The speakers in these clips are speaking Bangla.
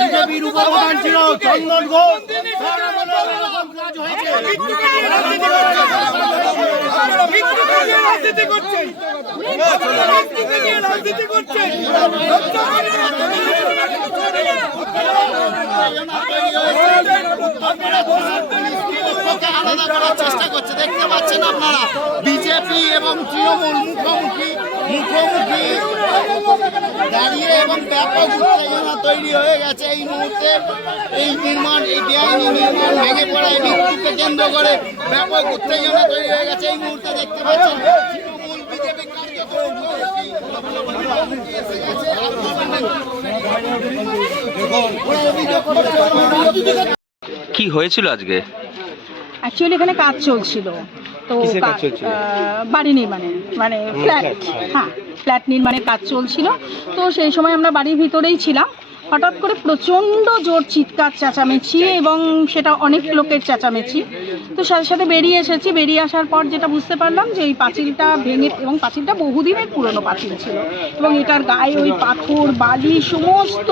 বিজেপির উপপ্রধান ছিল চন্দন ঘোষ, রাজনীতি করছে। আলাদা করার চেষ্টা করছে, দেখতে পাচ্ছেন আপনারা বিজেপি এবং তৃণমূল মুখোমুখি দাঁড়িয়ে এবং ব্যাপক উত্তেজনা তৈরি হয়ে গেছে এই মুহূর্তে। এই বেআইনি নির্মাণ ভেঙে পড়া এই মৃত্যুকে কেন্দ্র করে ব্যাপক উত্তেজনা তৈরি হয়ে গেছে এই মুহূর্তে। দেখতে পাচ্ছেন তৃণমূল বিজেপি কি হয়েছিল আজকে? অ্যাকচুয়ালি এখানে কাজ চলছিল, তো বাড়ি মানে ফ্ল্যাট, হ্যাঁ ফ্ল্যাট নির্মাণের কাজ চলছিল। তো সেই সময় আমরা বাড়ির ভিতরেই ছিলাম। হঠাৎ করে প্রচণ্ড জোর চিৎকার চেঁচামেচি, এবং সেটা অনেক লোকের চেঁচামেচি। তো সাথে সাথে বেরিয়ে এসেছি। বেরিয়ে আসার পর যেটা বুঝতে পারলাম যে এই পাঁচিলটা ভেঙে, এবং পাঁচিলটা বহুদিনের পুরনো পাঁচিল ছিল, এবং এটার গায়ে ওই পাথর বালি সমস্ত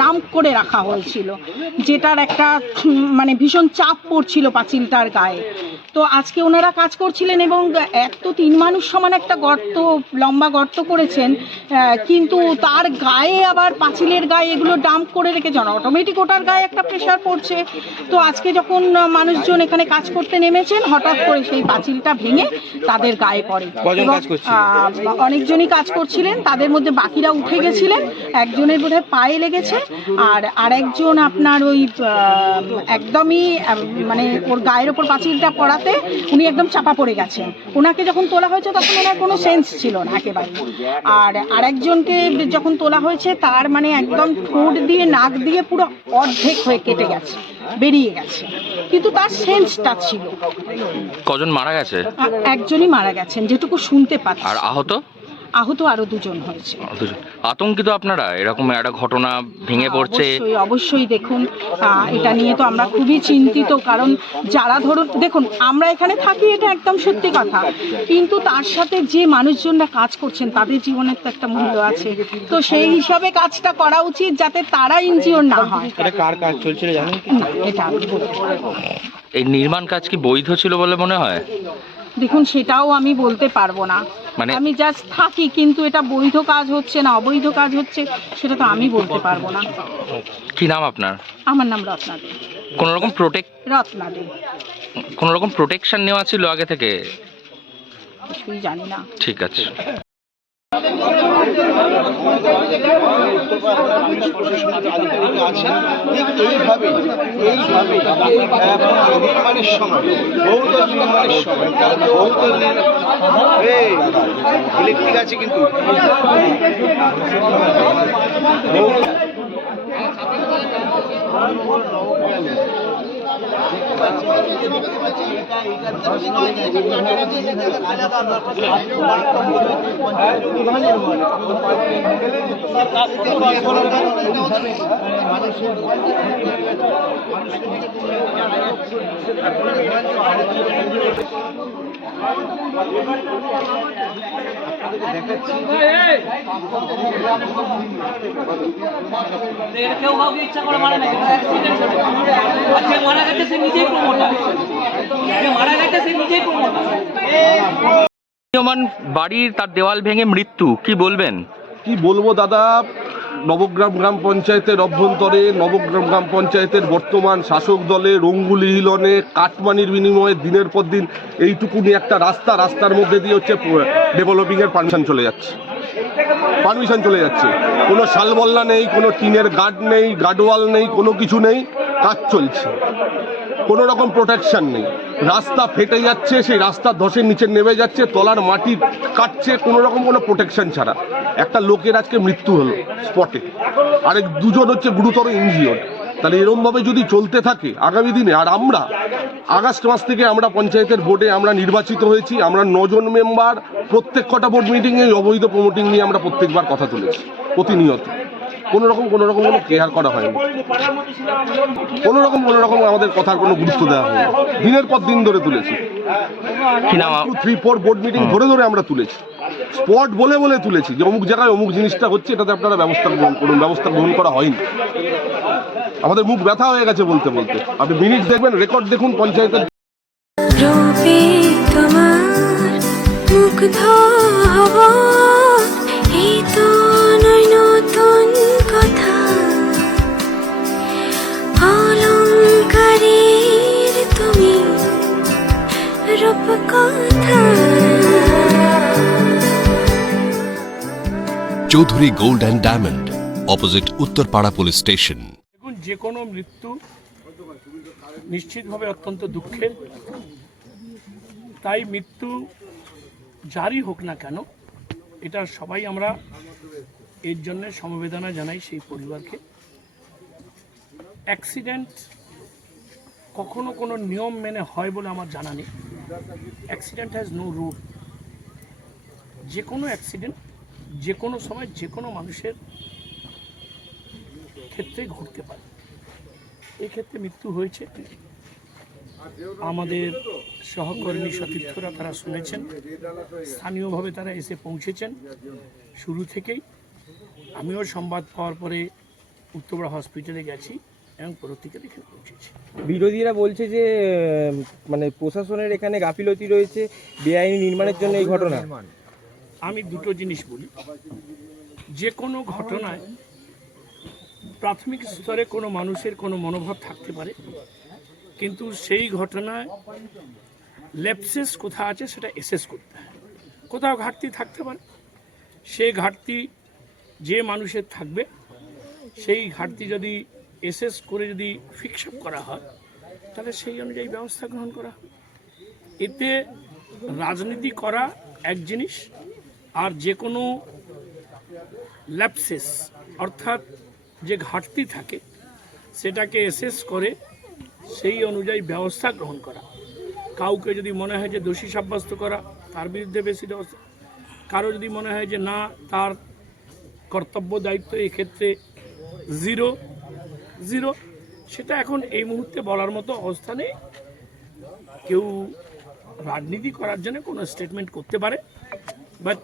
ডাম্প করে রাখা হয়েছিল, যেটার একটা মানে ভীষণ চাপ পড়ছিল পাঁচিলটার গায়ে। তো আজকে ওনারা কাজ করছিলেন এবং এক তো 3 মানুষ সমান একটা গর্ত, লম্বা গর্ত করেছেন, কিন্তু তার গায়ে আবার পাঁচিলের গায়ে এগুলো ডাম্প করে রেখেছেন, অটোমেটিক ওটার গায়ে একটা প্রেশার পড়ছে। তো আজকে যখন মানুষজন এখানে কাজ করতে নেমেছেন, হঠাৎ করে সেই পাঁচিলটা ভেঙে তাদের গায়ে পড়ে। অনেকজনই কাজ করছিলেন, তাদের মধ্যে বাকিরা উঠে গেছিলেন। একজনের বোধহয় পায়ে লেগেছে, আর আরেকজন আপনার ওই একদমই মানে ওর গায়ের ওপর পাঁচিলটা পড়াতে উনি একদম চাপা পড়ে গেছেন। ওনাকে যখন তোলা হয়েছে তখন ওনার কোনো সেন্স ছিল না একেবারে। আর আরেকজনকে যখন তোলা হয়েছে তার মানে একদম ঠোঁট দিয়ে নাক দিয়ে পুরো অর্ধেক হয়ে কেটে গেছে, বেরিয়ে গেছে, কিন্তু তার সেন্সটা ছিল। কজন মারা গেছে? একজনই মারা গেছেন যেটুকু শুনতে পাচ্ছি। আর আহত আরো 2 জন হয়েছে। আতঙ্কিত আপনারা? এরকম একটা ঘটনা ভেঙে পড়ছে। অবশ্যই দেখুন, এটা নিয়ে তো আমরা খুবই চিন্তিত। কারণ যারা ধরুন, দেখুন আমরা এখানে থাকি, এটা একদম সত্যি কথা, কিন্তু তার সাথে যে মানুষজনরা কাজ করছেন তাদের জীবনের তো একটা মূল্য আছে। তো সেই হিসাবে কাজটা করা উচিত যাতে তারা ইনজিওর না হয়। এটা কার কাজ চলছিল জানেন? এটা এই নির্মাণ কাজ কি বৈধ ছিল বলে মনে হয়? দেখুন সেটাও আমি বলতে পারবো না, মানে আমি জাস্ট থাকি, কিন্তু এটা বৈধ কাজ হচ্ছে না অবৈধ কাজ হচ্ছে সেটা তো আমি বলতে পারবো না। কি নাম আপনার? আমার নাম রত্না দে। কোন রকম রত্না দে। কোন রকম প্রোটেকশন নেওয়া ছিল আগে থেকে? কিছুই জানি না। ঠিক আছে। নির্মাণের সময় ইলেকট্রিক আছে কিন্তু কেউ কাউকে ইচ্ছা করে মারা নাই, যে মারা গেছে সে নিজেই প্রমোটার, যে মারা গেছে সে নিজেই প্রমোটার। বাড়ির তার দেওয়াল ভেঙে মৃত্যু, কি বলবেন? কি বলবো দাদা, নবগ্রাম গ্রাম পঞ্চায়েতের অভ্যন্তরে, নবগ্রাম গ্রাম পঞ্চায়েতের বর্তমান শাসক দলে রঙ্গুলি হিলনে কাটমানির বিনিময়ে দিনের পর দিন এইটুকুনি একটা রাস্তার মধ্যে দিয়ে হচ্ছে ডেভেলপিংয়ের পারমিশন চলে যাচ্ছে, কোনো শালবল্লা নেই, কোনো টিনের গার্ড নেই, গার্ডওয়াল নেই, কোনো কিছু নেই, কাজ চলছে, কোনো রকম প্রোটেকশন নেই। রাস্তা ফেটে যাচ্ছে, সেই রাস্তা ধসের নিচে নেমে যাচ্ছে, তলার মাটি কাটছে, কোনো রকম কোনো প্রোটেকশন ছাড়া। একটা লোকের আজকে মৃত্যু হলো স্পটে, আরেক 2 জন হচ্ছে গুরুতর ইনজিওর্ড। তাহলে এরমভাবে যদি চলতে থাকে আগামী দিনে, আর আমরা আগস্ট মাস থেকে আমরা পঞ্চায়েতের বোর্ডে আমরা নির্বাচিত হয়েছি। আমরা 9 জন মেম্বার, প্রত্যেক কটা বোর্ড মিটিংয়ে অবৈধ প্রমোটিং নিয়ে আমরা প্রত্যেকবার কথা তুলেছি প্রতিনিয়ত। কোনো রকম কোনো কেয়ার করা হয়নি, কোনো রকম আমাদের কথার কোনো গুরুত্ব দেওয়া হয়নি। দিনের পর দিন ধরে তুলেছি, 3-4 বোর্ড মিটিং ধরে আমরা তুলেছি, স্পট বলে তুলেছি যে অমুক জায়গায় অমুক জিনিসটা হচ্ছে, এটাতে আপনারা ব্যবস্থা গ্রহণ করুন। ব্যবস্থা গ্রহণ করা হয়নি। আমাদের মুখ ব্যথা হয়ে গেছে বলতে। আপনি মিনিট দেখবেন, রেকর্ড দেখুন পঞ্চায়েতের। রূপে তোমার মুগ্ধ হব, এই তো নয় নতুন কথা, অলংকারের তুমি রূপকথা। Chowdhury gold and diamond, opposite Uttarpara police station. দেখুন, যে কোনো মৃত্যু নিশ্চিতভাবে অত্যন্ত দুঃখের। তাই মৃত্যু যারই হোক না কেন, এটা সবাই আমরা এর জন্য সমবেদনা জানাই সেই পরিবারকে। অ্যাক্সিডেন্ট কখনো কোনো নিয়ম মেনে হয় বলে আমার জানা নেই। Accident has no rule. যে কোনো অ্যাক্সিডেন্ট যে কোনো সময় যে কোনো মানুষের ক্ষেত্রে ঘটতে পারে। এই ক্ষেত্রে মৃত্যু হয়েছে। আমাদের সহকর্মী সতীর্থরা তারা শুনেছেন, স্থানীয়ভাবে তারা এসে পৌঁছেছেন শুরু থেকেই। আমিও সংবাদ পাওয়ার পরে উত্তরপাড়া হসপিটালে গেছি এবং পরবর্তীকালে এখানে পৌঁছেছি। বিরোধীরা বলছে যে মানে প্রশাসনের এখানে গাফিলতি রয়েছে, বেআইনি নির্মাণের জন্য এই ঘটনা। আমি দুটো জিনিস বলি। যে কোনো ঘটনায় প্রাথমিক স্তরে কোনো মানুষের কোনো মনোভাব থাকতে পারে, কিন্তু সেই ঘটনায় ল্যাপসেস কোথায় আছে সেটা এসেস করতে হয়। কোথাও ঘাটতি থাকতে পারে, সেই ঘাটতি যে মানুষের থাকবে সেই ঘাটতি যদি এসেস করে যদি ফিক্স আপ করা হয় তাহলে সেই অনুযায়ী ব্যবস্থা গ্রহণ করা হয়। এতে রাজনীতি করা এক জিনিস, আর যে কোনো ল্যাপসেস অর্থাৎ যে ঘাটতি থাকে সেটাকে এসেস করে সেই অনুযায়ী ব্যবস্থা গ্রহণ করা। কাউকে যদি মনে হয় যে দোষী সাব্যস্ত করা, তার বিরুদ্ধে বেশি ব্যবস্থা। কারো যদি মনে হয় যে না, তার কর্তব্য দায়িত্ব এক্ষেত্রে জিরো, সেটা এখন এই মুহূর্তে বলার মতো অবস্থা নেই। কেউ রাজনীতি করার জন্য কোনো স্টেটমেন্ট করতে পারে, but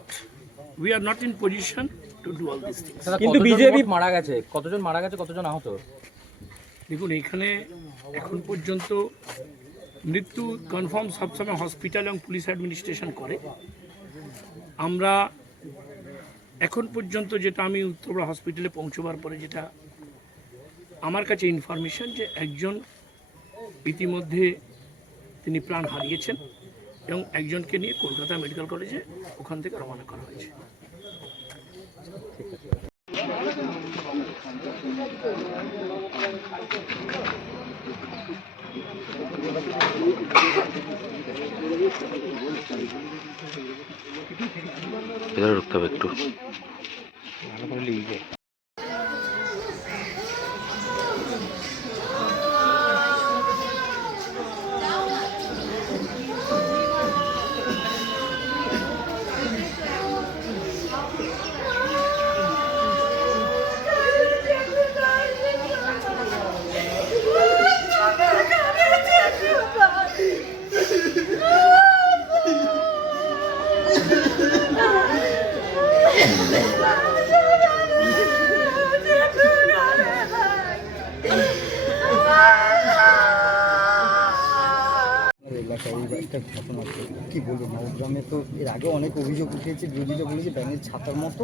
we are not in position to do all this things. কিন্তু বিজেপি মারা গেছে, কতজন মারা গেছে, কতজন আহত? দেখুন, এখানে এখন পর্যন্ত মৃত্যু কনফার্ম সবসময় হসপিটাল এবং পুলিশ অ্যাডমিনিস্ট্রেশন করে। আমরা এখন পর্যন্ত যেটা আমি উত্তরপাড়া হসপিটালে পৌঁছবার পরে যেটা আমার কাছে ইনফরমেশন, যে একজন ইতিমধ্যে তিনি প্রাণ হারিয়েছেন এবং একজনকে নিয়ে কলকাতা মেডিকেল কলেজে ওখান থেকে রওনা করা হয়েছে। ভেতরে ঢুকতে হবে একটু। কি বলবো, নবগ্রামে তো এর আগে অনেক অভিযোগ উঠেছে, বিরোধীরা বলেছে ব্যাঙের ছাতার মতো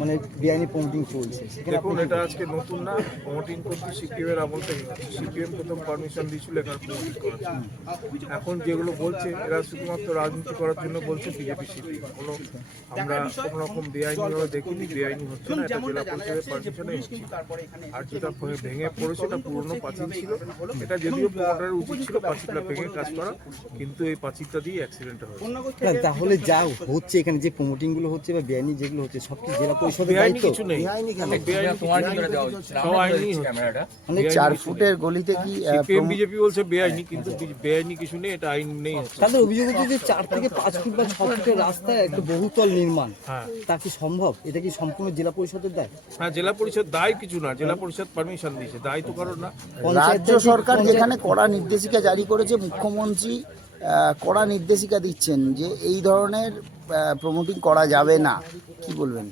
মানে বেআইনি প্রমোটিং চলছে। দেখুন, এটা আজকে নতুন না, প্রমোটিং করতে সিপিএমের আমল থেকে। সিপিএম প্রথম পারমিশন দিয়েছিল এখানে প্রমোটিং করার জন্য। এখন যেগুলো বলছে এরা শুধুমাত্র রাজনীতি করার জন্য বলছে বিজেপি সিপিএম। আমরা কোনো রকম বেআইনিভাবে দেখিনি, বেআইনি হচ্ছে না, এটা জেলা পরিষদের পারমিশনে হচ্ছে। আর যেটা ভেঙে পড়েছে এটা পুরনো পাঁচিল ছিল, এটা যদিও প্রমোটারের উচিত ছিল পাঁচিলটা ভেঙে কাজ করা, কিন্তু এই পাঁচিলটা দিয়ে অ্যাক্সিডেন্টটা হয়েছে। তাহলে যা হচ্ছে এখানে যে প্রমোটিংগুলো হচ্ছে বা বেআইনি যেগুলো হচ্ছে সব সব কি জেলা পরিষদের বেআইনি দায়িত্ব? কিছু নেই, সব আইনি হচ্ছে। মানে 4 ফুটের গলিতে কি সিপিএম বিজেপি বলছে বেআইনি, কিন্তু বেআইনি কিছু নেই, এটা আইন নেই হচ্ছে। তাদের অভিযোগ হচ্ছে যে 4 থেকে 5 ফুট বা 6 ফুটের রাস্তায় একটা বহুতল নির্মাণ, হ্যাঁ তা কি সম্ভব? এটা কি সম্পূর্ণ জেলা পরিষদের দায়? হ্যাঁ, জেলা পরিষদ দায় কিছু না, জেলা পরিষদ পারমিশন দিয়েছে, দায় তো কারণ না। রাজ্য সরকার যেখানে কড়া নির্দেশিকা জারি করেছে, মুখ্যমন্ত্রী কড়া নির্দেশিকা দিচ্ছেন যে এই ধরনের প্রমোটিং করা যাবে না, কি বলবেন?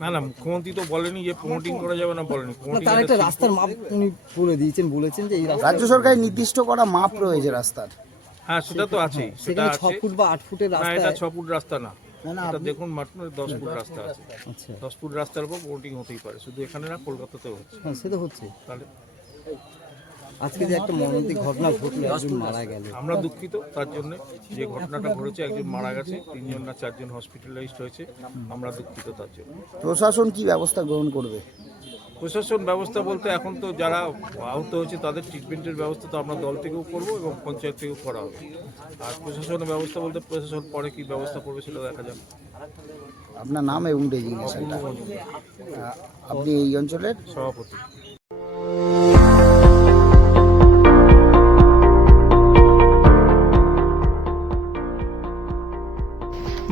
না না, মুখ্যমন্ত্রী তো বলেনি যে প্রমোটিং করা যাবে না, বলেনি। প্রমোটিং তার একটা রাস্তার মাপ উনি বলে দিয়েছেন, বলেছেন যে এই রাস্তা রাজ্য সরকারের নির্দিষ্ট করা মাপ রয়েছে রাস্তার। হ্যাঁ, সেটা তো আছেই, সেটা সেখানে 6 আছে। ফুট বা 8 ফুটের না, রাস্তা। এটা 6 ফুট রাস্তা না, এটা দেখুন মাত্র 10 ফুট রাস্তা আছে। আচ্ছা, 10 ফুট রাস্তার উপর প্রমোটিং হতেই পারে, শুধু এখানে না, কলকাতাতেও হচ্ছে। হ্যাঁ সেটা হচ্ছে। তাহলে আজকে যে একটা মর্মান্তিক ঘটনা ঘটলো, একজন মারা গেল, আমরা দুঃখিত তার জন্য, যে ঘটনাটা ঘটেছে, একজন মারা গেছে, 3 জন না 4 জন হসপিটালাইজড হয়েছে, আমরা দুঃখিত তার জন্য। প্রশাসন কি ব্যবস্থা গ্রহণ করবে? প্রশাসন ব্যবস্থা বলতে এখন তো যারা আহত হয়েছে তাদের ট্রিটমেন্টের ব্যবস্থা তো আমরা দল থেকেও করবো এবং পঞ্চায়েত থেকেও করা হবে। আর প্রশাসনের ব্যবস্থা বলতে প্রশাসন পরে কি ব্যবস্থা করবে সেটা দেখা যাবে। আপনার নাম এবং ডেজিগনেশনটা? আপনি এই অঞ্চলের সভাপতি।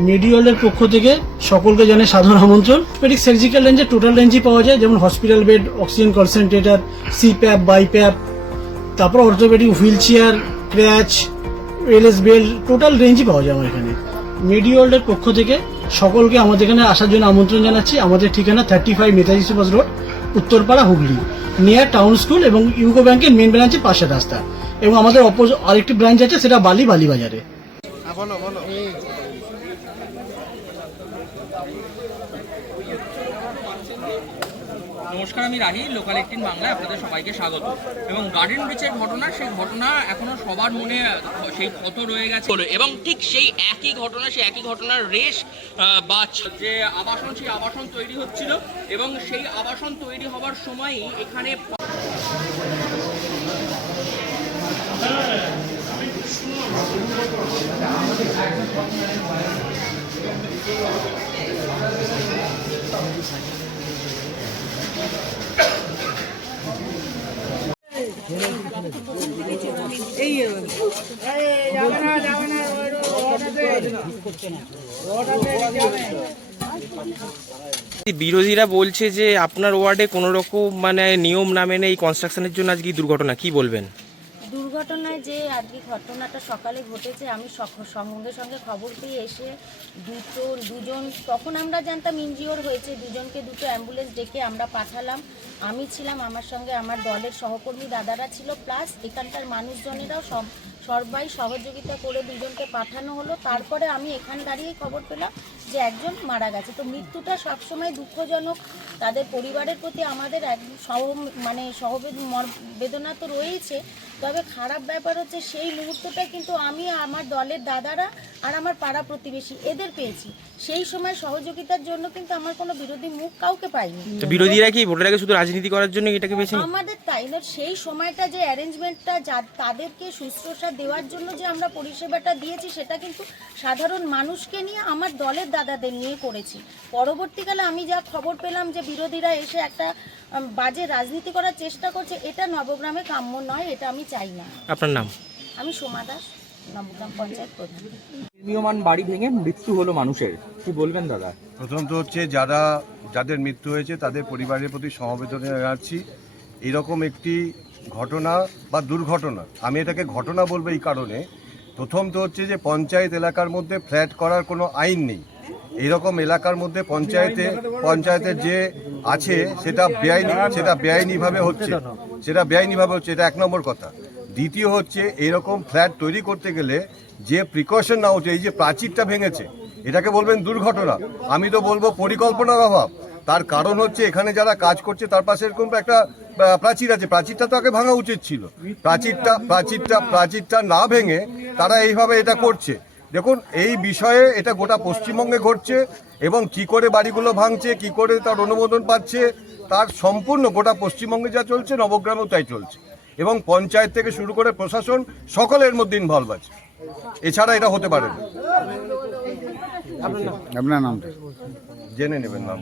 মেডিওয়ালের পক্ষ থেকে সকলকে জানাই সাধারণ আমন্ত্রণ। অর্থোপেডিক সার্জিক্যাল রেঞ্জে টোটাল রেঞ্জই পাওয়া যায়, যেমন hospital bed, oxygen concentrator, CPAP, BiPAP, তারপর orthopaedic wheelchair, crutch, LS belt, total রেঞ্জই পাওয়া যায় আমার এখানে। মেডিওয়ালের পক্ষ থেকে সকলকে আমাদের এখানে আসার জন্য আমন্ত্রণ জানাচ্ছি। আমাদের ঠিকানা 35 Netaji Subhash road, Uttarpara, Hooghly, near town school এবং ইউকো ব্যাংকের মেন ব্রাঞ্চের পাশের রাস্তা। এবং আমাদের আরেকটি ব্রাঞ্চ আছে, সেটা বালিবাজারে। নমস্কার, আমি রাহি, লোকাল 18 বাংলায় আপনাদের সবাইকে স্বাগত। এবং গার্ডেন ব্রিজের ঘটনা, সেই ঘটনা এখনো সবার মনে সেই ক্ষত রয়ে গেছে, এবং ঠিক সেই একই ঘটনার রেশ বা যে আবাসন, সেই আবাসন তৈরি হচ্ছিল, এবং সেই আবাসন তৈরি হওয়ার সময়ই এখানে বিরোধীরা বলছে যে আপনার ওয়ার্ডে কোনো রকম মানে নিয়ম না মেনে এই কনস্ট্রাকশনের জন্য আজকে দুর্ঘটনা, কি বলবেন? দুর্ঘটনায় যে আজকে ঘটনাটা সকালে ঘটেছে, আমি সঙ্গে সঙ্গে খবর পেয়ে এসে দুজন, তখন আমরা জানতাম ইনজিওর হয়েছে, দুজনকে দুটো অ্যাম্বুলেন্স ডেকে আমরা পাঠালাম। আমি ছিলাম, আমার সঙ্গে আমার দলের সহকর্মী দাদারা ছিল, প্লাস এখানকার মানুষজনেরাও সবাই সহযোগিতা করে দুজনকে পাঠানো হলো। তারপরে আমি এখানে দাঁড়িয়ে খবর পেলাম যে একজন মারা গেছে। তো মৃত্যুটা সবসময় দুঃখজনক, তাদের পরিবারের প্রতি আমাদের বেদনা তো রয়েছে। তবে খারাপ ব্যাপার হচ্ছে সেই মুহূর্তটা কিন্তু আমি আমার দলের দাদারা আর আমার পাড়া প্রতিবেশী এদের পেয়েছি। সেই সময় সহযোগিতার জন্য কিন্তু আমার কোনো বিরোধী মুখ কাউকে পাইনি। তো বিরোধীরা কি ভোটের আগে শুধু রাজনীতি করার জন্য এটাকে বেছে আমাদের তাই না, সেই সময়টা যে অ্যারেঞ্জমেন্টটা তাদেরকে শুশ্রূষা দেওয়ার জন্য যে আমরা পরিষেবাটা দিয়েছি, সেটা কিন্তু সাধারণ মানুষকে নিয়ে, আমার দলের দাদাদের নিয়ে করেছি। পরবর্তীকালে আমি যা খবর পেলাম যে বিরোধীরা এসে একটা বাজে রাজনীতি করার চেষ্টা করছে, এটা নবগ্রামে কাম্য নয়, এটা আমি চাই না। আপনার নাম? আমি সোমা দাস, নবগ্রাম পঞ্চায়েত প্রধান। নির্মীয়মান বাড়ি ভেঙে মৃত্যু হলো মানুষের, কি বলবেন দাদা? প্রথমত হচ্ছে যাদের মৃত্যু হয়েছে তাদের পরিবারের প্রতি সমবেদনা জানাচ্ছি। এরকম একটি ঘটনা বা দুর্ঘটনা, আমি এটাকে ঘটনা বলবো এই কারণে, প্রথম তো হচ্ছে যে পঞ্চায়েত এলাকার মধ্যে ফ্ল্যাট করার কোনো আইন নেই। এইরকম এলাকার মধ্যে পঞ্চায়েতের যে আছে সেটা বেআইনিভাবে হচ্ছে, এটা 1 নম্বর কথা। দ্বিতীয় হচ্ছে এরকম ফ্ল্যাট তৈরি করতে গেলে যে প্রিকশন নেওয়া হচ্ছে, এই যে প্রাচীরটা ভেঙেছে, এটাকে বলবেন দুর্ঘটনা, আমি তো বলবো পরিকল্পনার অভাব। তার কারণ হচ্ছে এখানে যারা কাজ করছে তার পাশে এরকম একটা প্রাচীর আছে, প্রাচীরটা তো আগে ভাঙা উচিত ছিল। প্রাচীরটা না ভেঙে তারা এইভাবে এটা করছে। দেখুন, এই বিষয়ে এটা গোটা পশ্চিমবঙ্গে ঘটছে, এবং কি করে বাড়িগুলো ভাঙছে, কি করে তার অনুমোদন পাচ্ছে, তার সম্পূর্ণ গোটা পশ্চিমবঙ্গে যা চলছে নবগ্রামেও তাই চলছে। এবং পঞ্চায়েত থেকে শুরু করে প্রশাসন সকলের মধ্যে ইনভলভ আছে, এছাড়া এটা হতে পারে না। আপনার নামটা? জেনে নেবেন নাম।